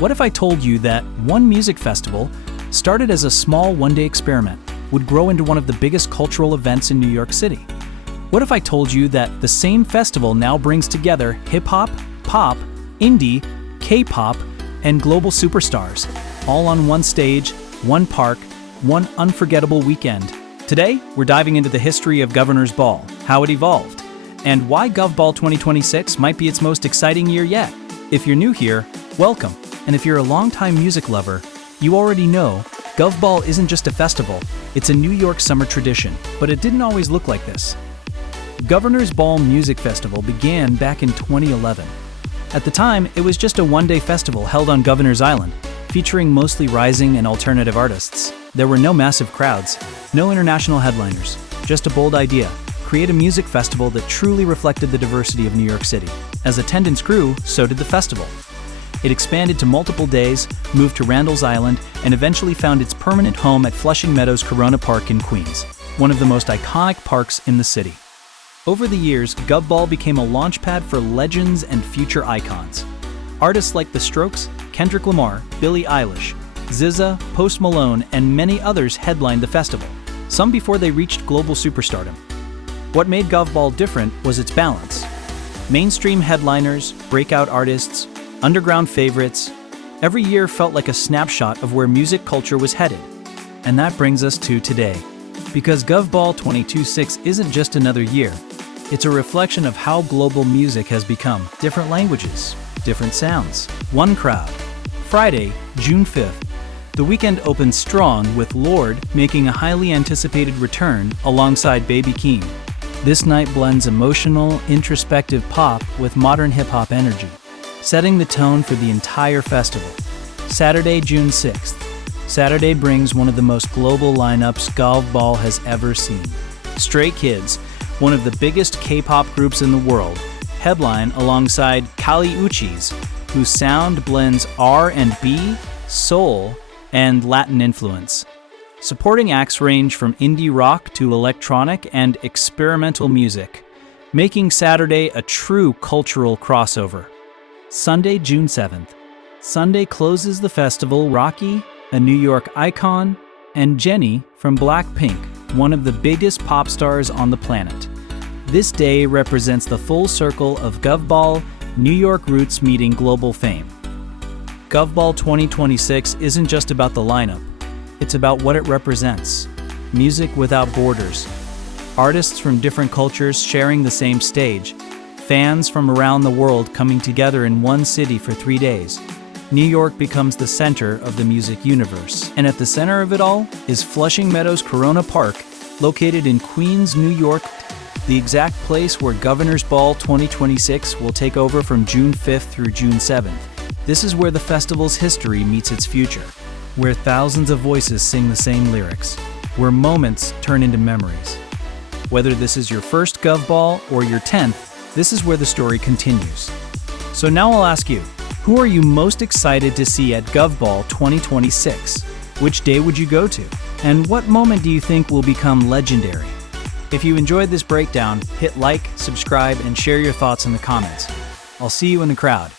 What if I told you that one music festival, started as a small one-day experiment, would grow into one of the biggest cultural events in New York City? What if I told you that the same festival now brings together hip-hop, pop, indie, K-pop, and global superstars, all on one stage, one park, one unforgettable weekend? Today, we're diving into the history of Governor's Ball, how it evolved, and why Gov Ball 2026 might be its most exciting year yet. If you're new here, welcome. And if you're a longtime music lover, you already know Gov Ball isn't just a festival, it's a New York summer tradition, but it didn't always look like this. Governor's Ball Music Festival began back in 2011. At the time, it was just a one-day festival held on Governor's Island, featuring mostly rising and alternative artists. There were no massive crowds, no international headliners, just a bold idea: create a music festival that truly reflected the diversity of New York City. As attendance grew, so did the festival. It expanded to multiple days, moved to Randall's Island, and eventually found its permanent home at Flushing Meadows Corona Park in Queens, one of the most iconic parks in the city. Over the years, Gov Ball became a launchpad for legends and future icons. Artists like The Strokes, Kendrick Lamar, Billie Eilish, SZA, Post Malone, and many others headlined the festival, some before they reached global superstardom. What made Gov Ball different was its balance. Mainstream headliners, breakout artists, underground favorites. Every year felt like a snapshot of where music culture was headed. And that brings us to today. Because Gov Ball 2026 isn't just another year, it's a reflection of how global music has become. Different languages, different sounds, one crowd. Friday, June 5th. The weekend opened strong with Lorde making a highly anticipated return alongside Baby Keem. This night blends emotional, introspective pop with modern hip-hop energy, setting the tone for the entire festival. Saturday, June 6th. Saturday brings one of the most global lineups Gov Ball has ever seen. Stray Kids, one of the biggest K-pop groups in the world, headline alongside Uchis, whose sound blends R&B, soul, and Latin influence. Supporting acts range from indie rock to electronic and experimental music, making Saturday a true cultural crossover. Sunday, June 7th. Sunday closes the festival Rocky, a New York icon, and Jennie from Blackpink, one of the biggest pop stars on the planet. This day represents the full circle of Gov Ball, New York roots meeting global fame. Gov Ball 2026 isn't just about the lineup, it's about what it represents. Music without borders. Artists from different cultures sharing the same stage. Fans from around the world coming together in one city for 3 days. New York becomes the center of the music universe. And at the center of it all is Flushing Meadows Corona Park, located in Queens, New York, the exact place where Governor's Ball 2026 will take over from June 5th through June 7th. This is where the festival's history meets its future, where thousands of voices sing the same lyrics, where moments turn into memories. Whether this is your first Gov Ball or your 10th, this is where the story continues. So now I'll ask you, who are you most excited to see at Gov Ball 2026? Which day would you go to? And what moment do you think will become legendary? If you enjoyed this breakdown, hit like, subscribe, and share your thoughts in the comments. I'll see you in the crowd.